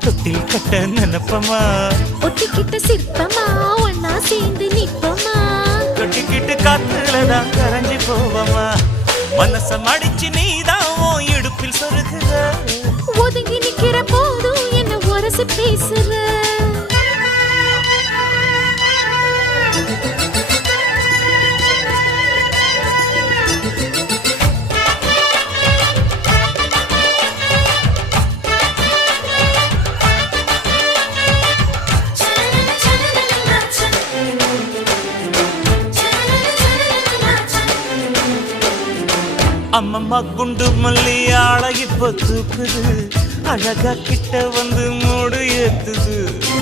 தொட்டில் கட்ட நினைப்பமா ஒட்டிக்கிட்ட சிற்பமா ஒன்னா சேர்ந்து நிப்பமா தொட்டிக்கிட்டு காத்துலதான் கரைஞ்சி போவமா மனச மடிச்சு நீதான் உன் இடுப்பில் சொருகுற ஒதுங்கி நிக்கிற போதும் என்ன உரசி பேசுற அம்மம்மா குண்டு மல்லி ஆள இப்ப தூக்குது அழகா கிட்ட வந்து மூடு ஏத்துது